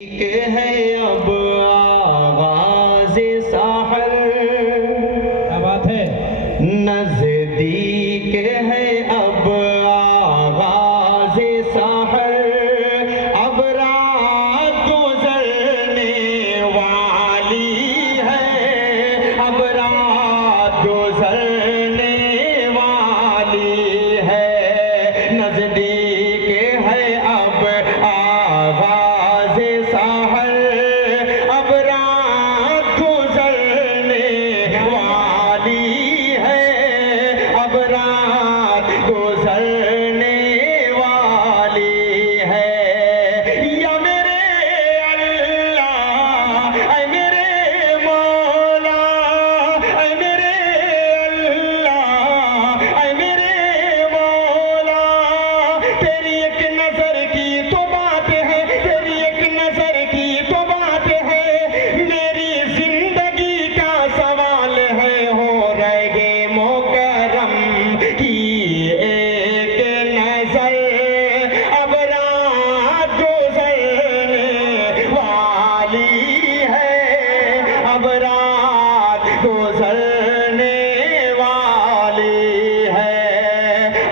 है अब आवाज़े साहर, क्या बात है। नज़दीक है अब आवाज़े साहर, अब रात गुज़रने वाली है, अब रात गुज़रने वाली है, नज़दीक है अब आवाज़े साहर, अब रात गुज़रने वाली है, अब रात गुज़रने वाली है। या मेरे अल्लाह, ऐ मेरे मौला, ऐ मेरे अल्लाह, ऐ मेरे मौला, तेरी एक नजर की तो बात है, तेरी एक नजर की तो बात है, मेरी जिंदगी का सवाल है, हो रहे मोकरम की एक नजर, अब रात गुज़रने वाली है, अब रात गुज़रने वाली है,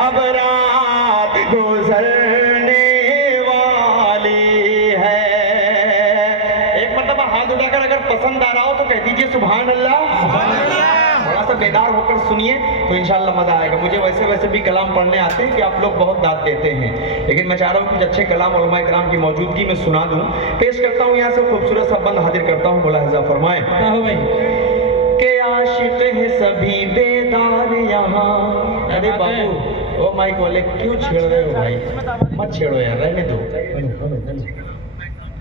अब रात गुज़रने वाली है। एक मरतबा हाथ उठाकर अगर पसंद आ रहा हो तो कह दीजिए सुभान अल्लाह। थोड़ा सा बेदार होकर सुनिए तो इंशाल्लाह मजा आएगा। मुझे वैसे भी कलाम पढ़ने आते हैं कि आप लोग बहुत दाद देते हैं, लेकिन मैं चाह रहा हूँ कुछ अच्छे कलाम उलमा इकराम की मौजूदगी में सुना दूं। पेश करता हूँ यहाँ से खूबसूरत सा बंद हाजिर करता हूँ, मुलाहिजा फरमाएं के आशिक है सभी बेदार यहाँ। अरे बाबू, ओ माइक वाले क्यों छेड़ रहे हो भाई, मत छेड़ो यार, रहने दो।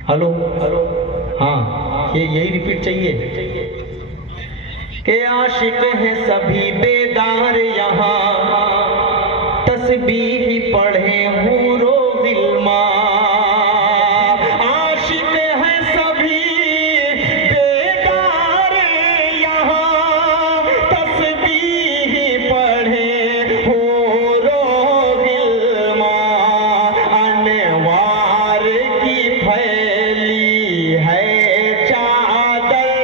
हेलो हेलो, हाँ ये यही रिपीट चाहिए। के आशिक है सभी बेदार यहाँ, तस्बीह पढ़े हूरो गिल्मा। आशिक है सभी बेदार यहाँ, तस्बीह पढ़े हूरो गिल्मा। अनवार की फैली है चादर,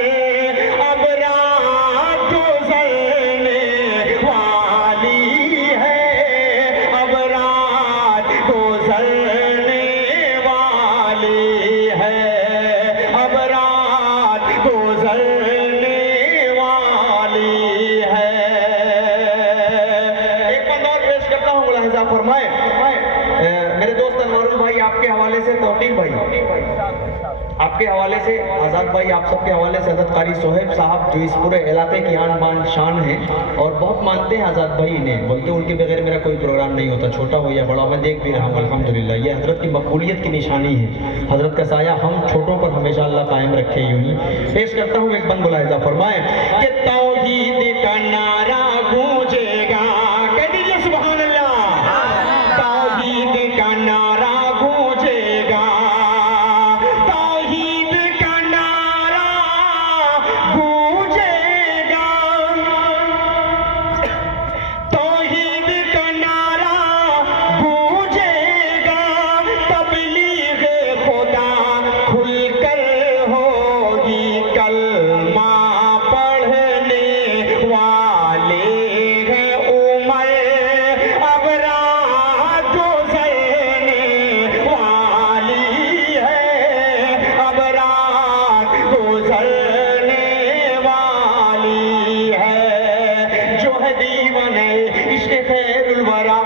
अब रात गुज़रने वाली है, अब रात गुज़रने वाली है, अब रात गुज़रने वाली है। एक बंद और पेश करता हूँ, मुलाहिजा फरमाए। मेरे दोस्त अनवरुल भाई आपके हवाले से, तौफीक भाई आपके हवाले से, आज़ाद भाई आप सबके हवाले से, हज़रत कारी सोहेब साहब जो इस पूरे इलाके की आन बान शान हैं और बहुत मानते हैं आज़ाद भाई इन्हें, बोलते हैं उनके बगैर मेरा कोई प्रोग्राम नहीं होता, छोटा हो या बड़ा। मैं देख भी रहा हूँ अल्हम्दुलिल्लाह, ये हज़रत की मकबूलियत की निशानी है। हज़रत का साया हम छोटों पर हमेशा अल्लाह कायम रखे। यूं ही पेश करता हूँ एक बंद, मुलाहिजा फरमाएं कि तौहीद का नारा गूंजेगा, कह दीजिए सुभान अल्लाह। तौहीद का नारा गूंजेगा, तौहीद का नारा गूंजेगा, तौहीद का नारा गूंजेगा, तबलीग खुदा खुलकर होगी, कलमा पढ़ने वाले हैं उमर, अब रात गुज़रने वाली है, अब रात गुज़रने वाली है। जो है दीवाने इश्क़ खैरुल वरा,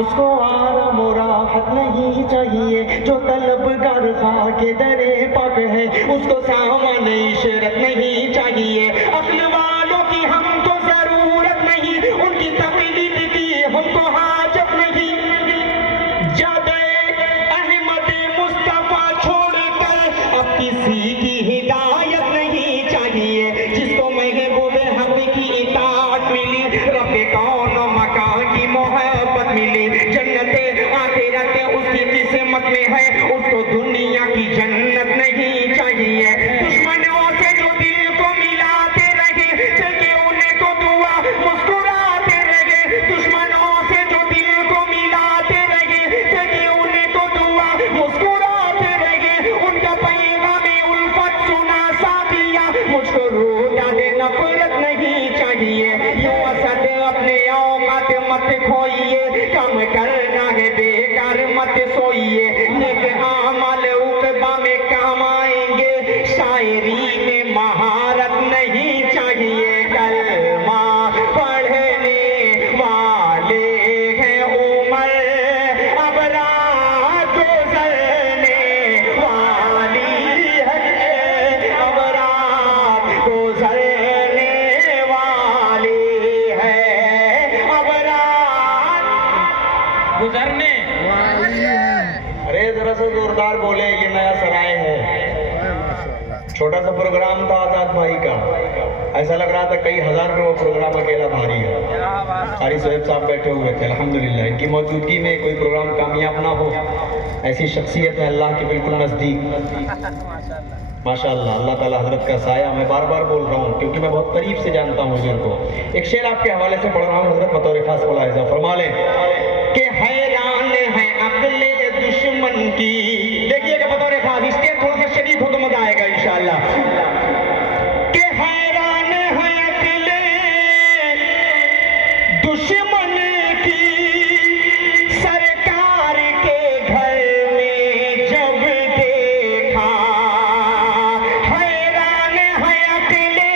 उसको आराम और राहत नहीं चाहिए, जो तलबगार खाके दरे पाक है, उसको सामान इशरत नहीं चाहिए। अक्ल वालों की हमको जरूरत नहीं, उनकी तकलीफ की हमको हाजत नहीं। जादे अहमद मुस्तफा छोड़कर अब किसी की हिदायत नहीं चाहिए, जिसको महबूबे हक की इताअत मिली, रब्बे कौन मकान की मोहब्बत मिली, जन्नते आखिरत उसकी किस्मत में है, उसको दुनिया की जन्नत नहीं चाहिए। दुश्मनों से जो दिल छोटा सा प्रोग्राम था आजाद भाई का, ऐसा लग रहा था कई हजार का वो प्रोग्राम अकेला भारी है। कारी साहब साहब बैठे हुए थे, अल्हम्दुलिल्लाह इनकी मौजूदगी में कोई प्रोग्राम कामयाब ना हो, ऐसी शख्सियत है अल्लाह के बिल्कुल नज़दीक। माशाअल्लाह, अल्लाह ताला हजरत का साया, मैं बार बार बोल रहा हूँ क्योंकि मैं बहुत करीब से जानता हूँ हुजूर को। एक शेर आपके हवाले से पढ़ रहा हूँ, हजरत बतौर खास मुलाहिज़ा फरमा लें कि हैरान है अक्ले दुश्मन की। देखिएगा बतौर खास, इसके थोड़ा सा शरीफ हो तो मजा आएगा इंशाअल्लाह। कि हैरान है अक्ले दुश्मन की, सरकार के घर में जब देखा। हैरान है अक्ले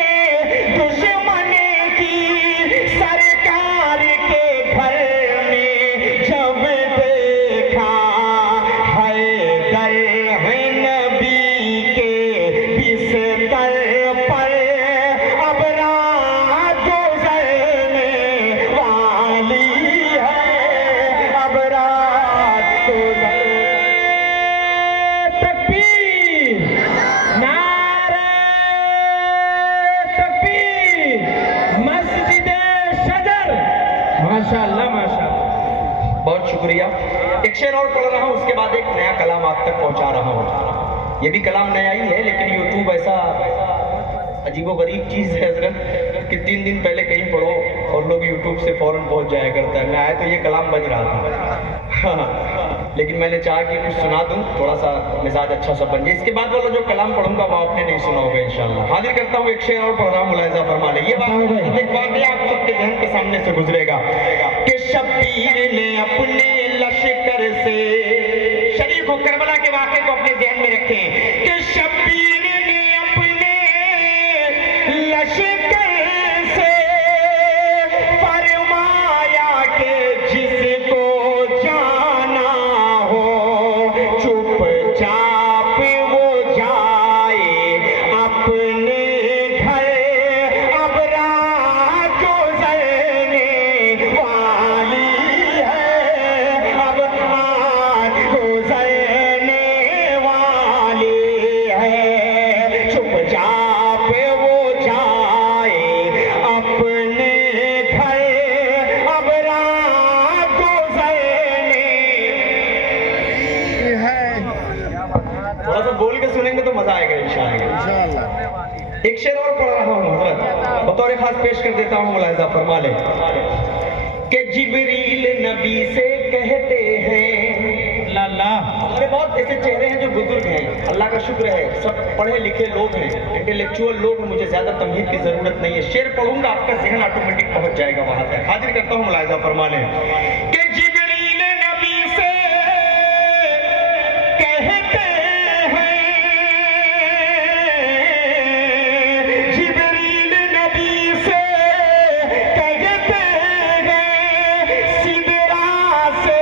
दुश्मन की, सरकार के घर में जब देखा। हैदर है नबी के बिस्तर पर, अब रात गुजरने वाली है, अब रात तकबीर, नारे तकबीर, मस्जिदे शजर। माशाअल्लाह माशाअल्लाह। बहुत शुक्रिया। एक शेर और पढ़ रहा हूँ, उसके बाद एक नया कलाम आप तक पहुँचा रहा हूँ। ये भी कलाम नया ही है, लेकिन यूट्यूब ऐसा अजीबोगरीब चीज़ है हजरत कि 3 दिन पहले कहीं पढ़ो और लोग यूट्यूब से फौरन पहुँच जाया करता है। मैं आया तो ये कलाम बज रहा था लेकिन मैंने चाहा कि कुछ सुना दूँ, थोड़ा सा मिजाज अच्छा सा बन जाए। इसके बाद वाला जो कलाम पढ़ूंगा वो आपने नहीं सुना होगा इंशाल्लाह। हाजिर करता हूँ एक शेर और पढ़ रहा हूँ, मुलाहिज़ा फरमा लें। ये बात एक वाक़या आप सबके ज़हन के सामने से गुजरेगा कि शब्बीर ने अपने लश्कर से, शरीफ हो करबला के वाक़े को अपने ज़हन में रखें कि शब्बीर ने अपने लश्कर से फरमाया कि जिसको जाना हो चुपचाप वो जाए अपने घर, अब रात गुजरने वाली है, अब रात गुजरने वाली है। चुपचाप वो जाए अपने घर, अब रात गुजरने है। थोड़ा सा बोल के सुनेंगे तो मजा आएगा इंशाअल्लाह। एक शेर और पढ़ रहा हूँ हजरत, बतौर खास पेश कर देता हूँ, मुलाहिज़ा फरमा लें कि जिब्रील नबी से कहते हैं। अल्लाह हमारे बहुत ऐसे चेहरे हैं जो बुजुर्ग हैं, अल्लाह का शुक्र है सब पढ़े लिखे लोग हैं, इंटेलेक्चुअल लोग हैं, मुझे ज्यादा तमहीद की जरूरत नहीं है। शेर पढ़ूंगा आपका ज़हन ऑटोमेटिक पहुंच जाएगा वहां तक। हाजिर करता हूँ, मुलाहिज़ा फरमा लें कि जिब्रील नबी से कहते हैं, जिब्रील नबी से कहते हैं, सिदरा से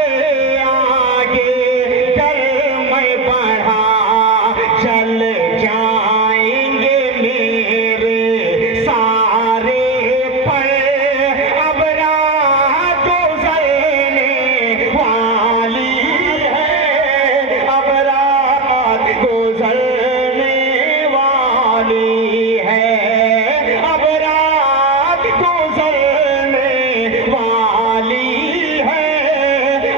आगे कर मैं बढ़ा, चल जाएंगे मेरे सारे पर, अब रात गुजरने वाली है, अब रात गुजरने वाली है, अब रात गुजरने वाली है,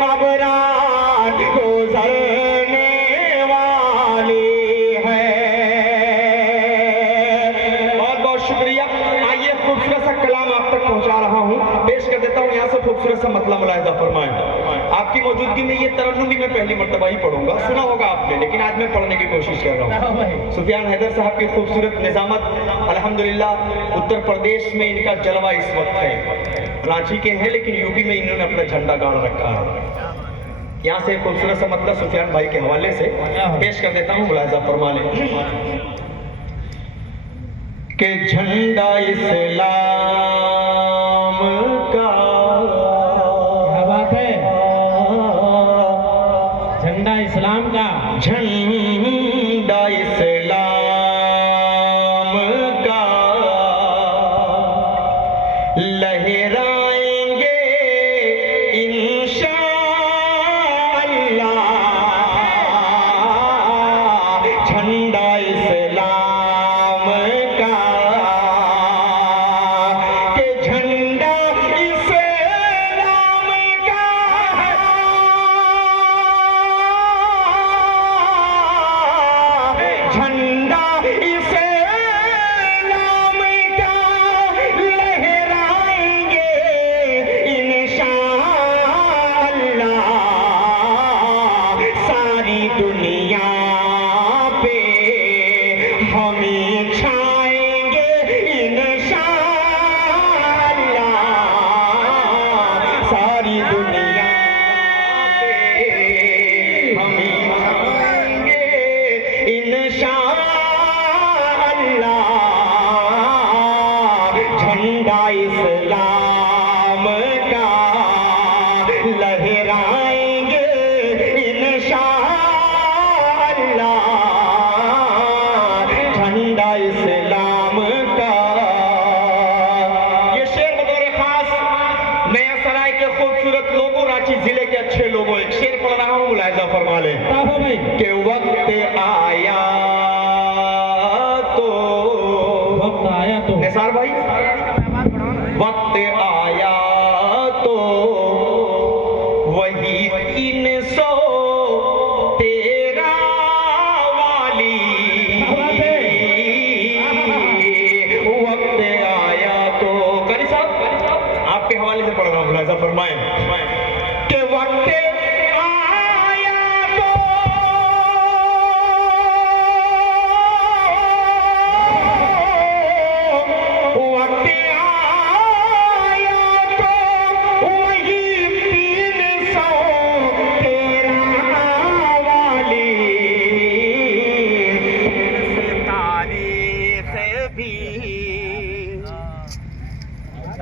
अब रात गुजरने वाली है। बहुत बहुत शुक्रिया। आइए खूबसूरत सा कलाम आप तक पहुंचा रहा हूं, पेश कर देता हूं यहाँ से खूबसूरत सा मतलब, मुलाहिज़ा फरमाएं। आपकी मौजूदगी में ये तरन्नुम भी मैं पहली मर्तबा ही पढ़ूंगा, सुना होगा आपने, लेकिन आज मैं पढ़ने की कोशिश कर रहा हूँ। सुफियान हैदर साहब की खूबसूरत निजामत, अल्हम्दुलिल्लाह उत्तर प्रदेश में इनका जलवा इस वक्त है। रांची के हैं लेकिन यूपी में इन्होंने अपना झंडा गाड़ रखा है। यहाँ से खूबसूरत सा मतलब सुफियान भाई के हवाले से पेश कर देता हूँ, मुलाहिज़ा फरमा लें कि झंडा इस्लाम का, क्या बात है, झंडा इस्लाम का, झंडा इस्लाम का लहराएंगे इंशाअल्लाह, झंडा इस्लाम विस्तार भाई। वक्त आया तो वही 313 वाली, वक्त आया तो करी साहब आपके हवाले से पढ़ रहा हूँ, मुलाहिजा फरमाएं कि वक्त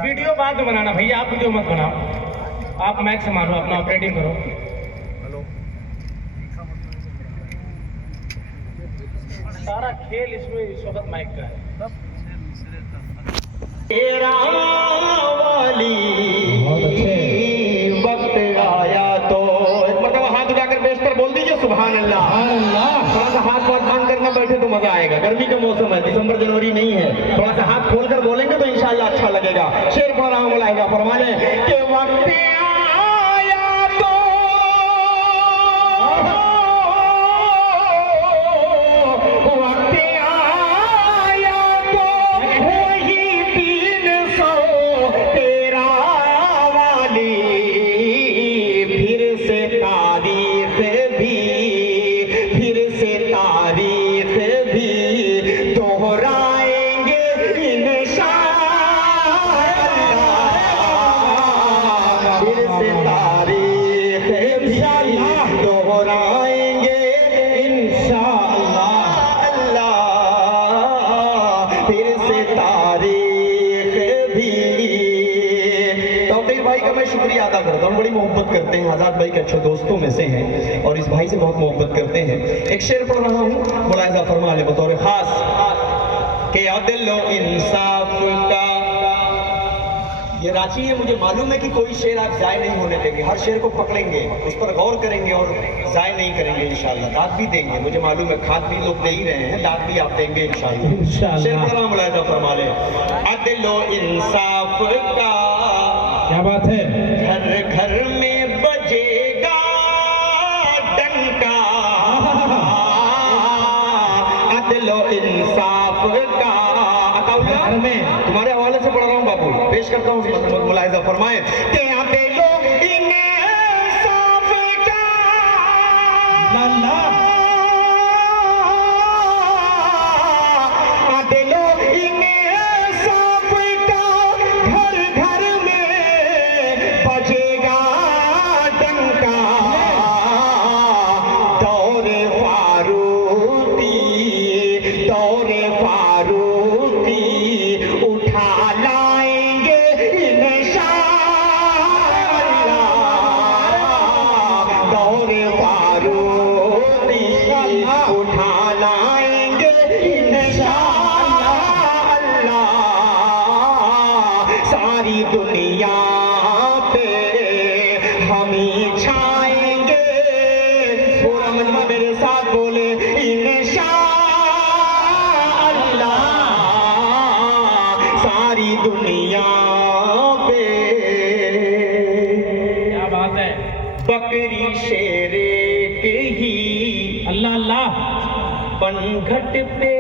वीडियो बाद में बनाना भैया, आप वीडियो मत बनाओ, आप माइक संभालो, अपना ऑपरेटिंग करो। सारा खेल इसमें इस वक्त माइक का है। तेरा वाली बहुत अच्छे। वक्त आया तो एक मरतबा हाथ उठाकर बेस पर बोल दीजिए सुभान अल्लाह। थोड़ा सा हाथ बांध करना बैठे तो मजा आएगा, गर्मी का मौसम है, दिसंबर जनवरी नहीं है, थोड़ा सा हाथ खोलकर बोलेंगे तो इंशाल्लाह अच्छा लगेगा। शेर पढ़ रहा हूँ, मुलाहिजा फरमाने के वक्त आया तो वक्त आया तो वही 313 वाली, फिर से तारीख भी दोहराएंगे इंशाअल्लाह, फिर से तारीख भी दोहराएंगे इंशाअल्लाह, फिर से तारीख भी। तौफीक भाई का मैं शुक्रिया अदा करता हूँ, बड़ी मोहब्बत करते हैं, आजाद भाई के अच्छे दोस्तों में से हैं और इस भाई से बहुत मोहब्बत करते हैं। एक शेर पढ़ रहा हूँ, मुलाहिजा फरमा ले बतौर खास कि अदल व इंसाफ का ये रांची है। मुझे मालूम है कि कोई शेर आप जाय नहीं होने देंगे, हर शेर को पकड़ेंगे, उस पर गौर करेंगे और जाय नहीं करेंगे इंशाल्लाह। दाद भी देंगे, मुझे मालूम है, खाद भी लोग दे ही रहे हैं, दाद भी आप देंगे इंशाल्लाह। शेर पढ़ रहा हूँ, मुलाहिजा फरमा ले। अदल व इंसाफ का क्या बात है, घर घर में बजेगा डंका, अदल व इंसाफ का घर में। तुम्हारे हवाले से पढ़ रहा हूँ बाबू, पेश करता हूँ, मुलाहिजा फरमाए कि अदल व इंसाफ का अदल व इंसाफ का घर घर में बजेगा डंका, दौरे फारूकी उठा लाएंगे इंशाअल्लाह, दौरे फारूकी उठा लाएंगे इंशाअल्लाह, सारी दुनिया पे हम ही छाएंगे। पूरा मजमा मेरे साथ बोले इंशाअल्लाह, सारी दुनिया पे। क्या बात है, बकरी शेरे के ही अल्लाह अल्लाह। पनघट पे